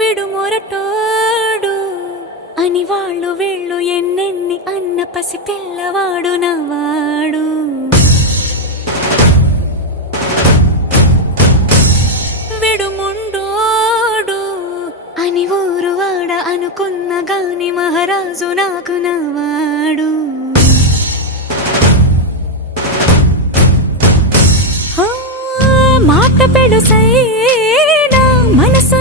విడు మొరటోడు అని వాళ్ళు వీళ్ళు ఎన్నెన్ని అన్న పసి పిల్లవాడు నవ్వాడు. విడు ముండోడు అని ఊరు వాడ అనుకున్న గాని మహారాజు నాకు నవ్వాడు. మాట పెడుసైనా మనసు